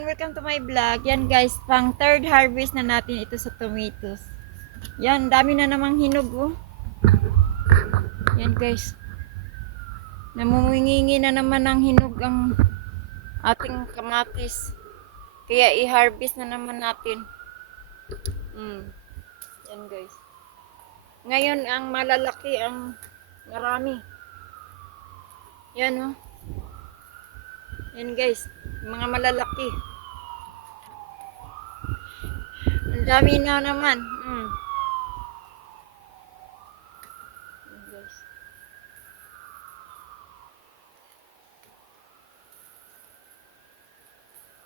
everyone! Welcome to my vlog. Yan guys, pang third harvest na natin ito sa tomatoes. Yan, dami na namang hinog oh. Yan guys. Namumingi na naman ng hinog ang ating kamatis. Kaya i-harvest na naman natin. Yan guys. Ngayon ang malalaki ang marami. Yan oh. Yan guys, mga malalaki. Ang dami na naman. Yan guys.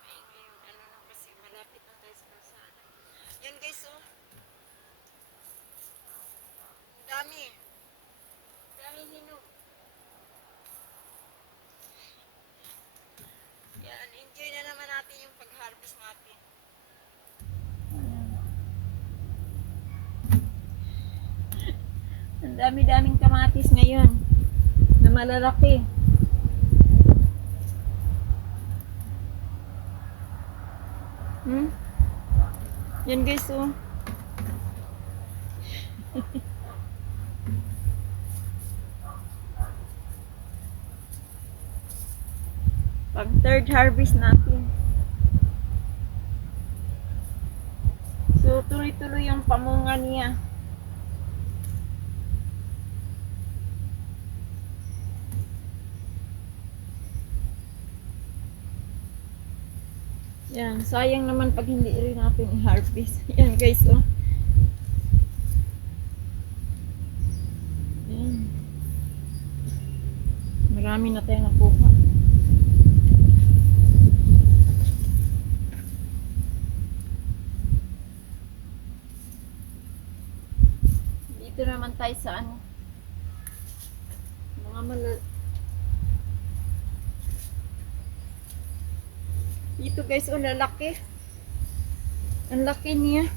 Ay, ngayon, ano na kasi malapit na tayo sa kalsada. Yan guys oh. Ang dami. Ang dami hinog. Yan, enjoy na naman natin yung pag-harvest natin. Ang dami-daming kamatis ngayon na malalaki. Yan guys oh. Pag third harvest natin. So tuloy-tuloy yung pamunga niya. Yan, sayang naman pag hindi rin natin i-harvest. Yan guys oh. Yan. Marami na tayong nakuha. Dito naman tayo sa ano. Mga dito guys, oh, lalaki. Ang laki niya.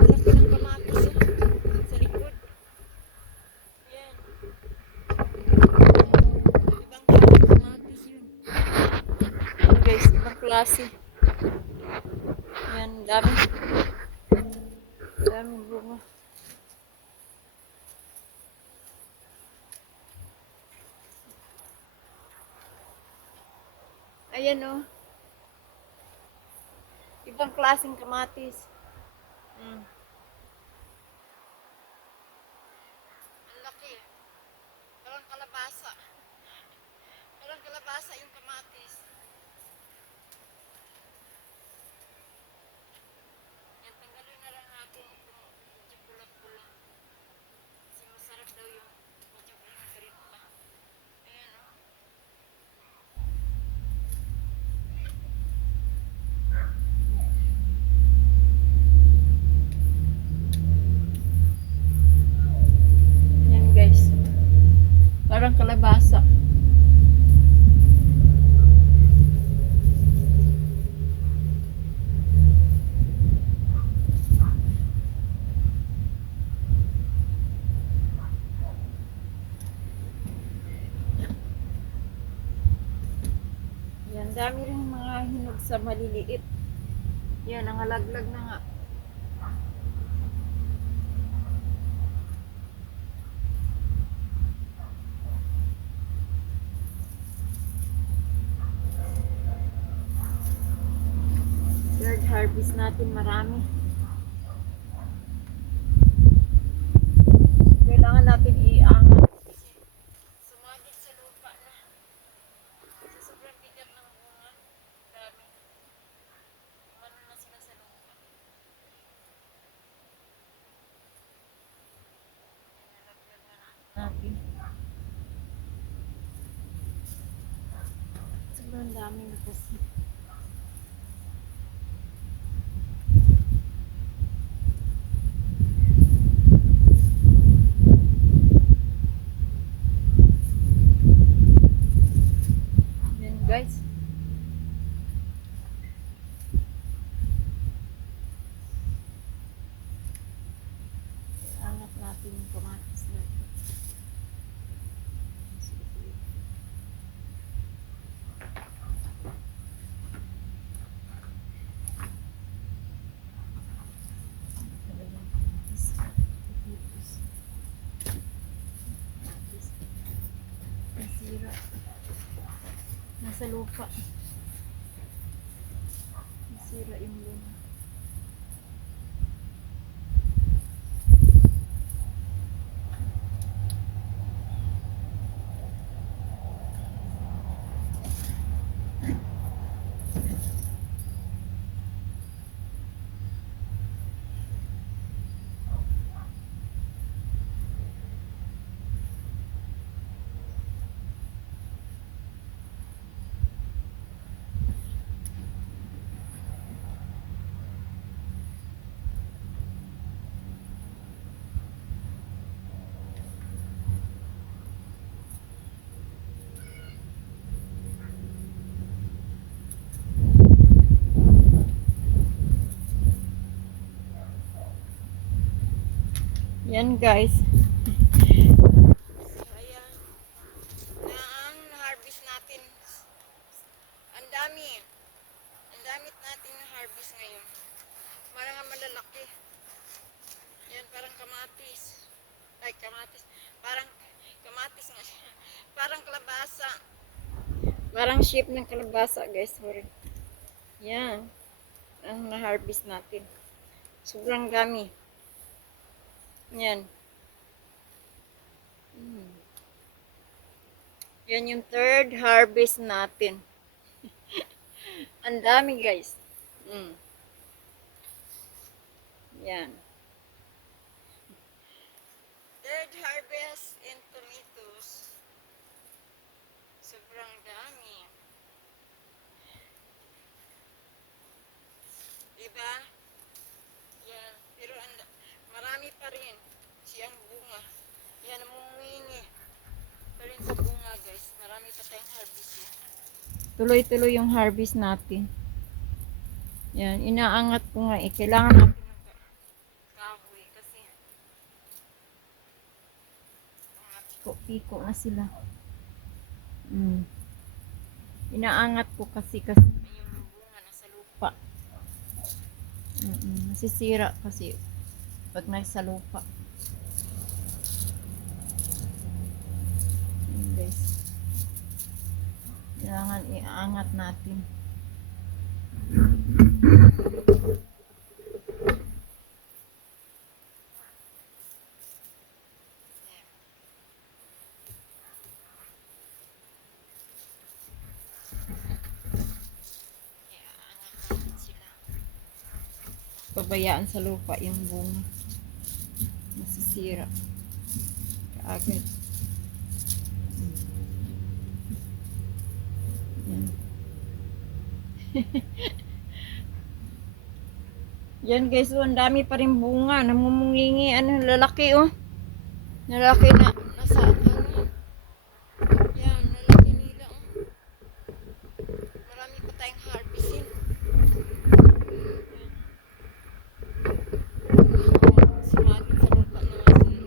Laki ng kamatis oh. Sa likod. Yan. Ibang klase kamatis yun. Yan guys, ibang klase. Yan, dami. Dami bunga. Ayan oh. Ibang klaseng kamatis. Ang laki. Parang kalabasa. Parang kalabasa yung kamatis. Yan, tanggalin na lang natin itong medyo pulang-pulang. Kasi masarap daw yung medyo green pa. Ayan oh. Yan guys. Parang kalabasa. Yan, dami rin mga hinog sa maliliit. Yan, nangalaglag na nga. Third harvest natin marami. Kailangan natin iangat kasi sumagit sa lupa na. Kasi sobrang bigat ng bunga. Dami. Umano na sila sa lupa. Nalaglag na natin. Sobrang dami na kasi. Guys, angat natin yung kamatis natin. Nasa lupa. Nasira yung bunga. Yan guys. So, ayan. Na ang harvest natin. Ang dami. Ang dami nating na-harvest ngayon. Marang malalaki. Yan, parang kamatis. Ay, kamatis. Parang kamatis nga siya. Parang kalabasa. Parang shape ng kalabasa, guys. Sorry. Yan. Ang na-harvest natin. Sobrang dami. Yan. Yan yung third harvest natin. Ang dami, guys. Yan. Third harvest in tomatoes. Sobrang dami. Diba? Yan. Pero marami pa rin siyang bunga. Yan, namungingi pa rin sa bunga, guys. Marami pa tayong harvest yan. Tuloy-tuloy yung harvest natin. Yan, inaangat ko nga eh. Kailangan natin ng kahoy kasi mga piko-piko na sila. Inaangat ko kasi yung bunga nasa lupa. Nasisira kasi pag nasa lupa. Guys, kailangan iaangat natin. Pabayaan sa lupa yung bunga. Masisira kaagad. Yan. Yan guys, oh, ang dami pa rin bunga. Namumungingi. Ano, lalaki oh. Lalaki na. Nasa ano. Yan, lalaki nila oh. Marami pa tayong harvestin. Sumagit sa lupa na kasi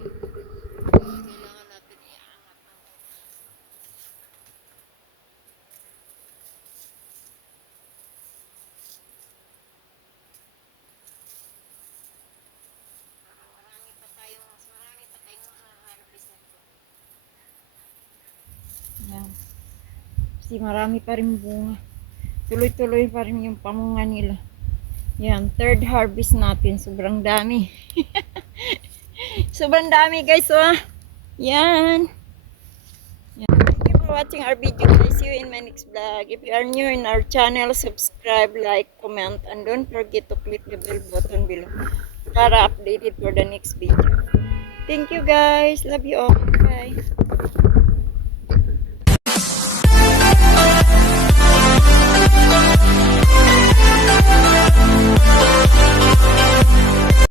kailangan natin iangat na. Marami pa tayong harvest nito. Yan. Kasi marami pa rin bunga. Tuloy-tuloy pa rin yung pamunga nila. Yan, third harvest natin. Sobrang dami. Sobrang dami guys, oh. Yan. Yan. Thank you for watching our video guys. See you in my next vlog. If you are new in our channel, subscribe, like, comment, and don't forget to click the bell button below para updated for the next video. Thank you guys. Love you all. Bye.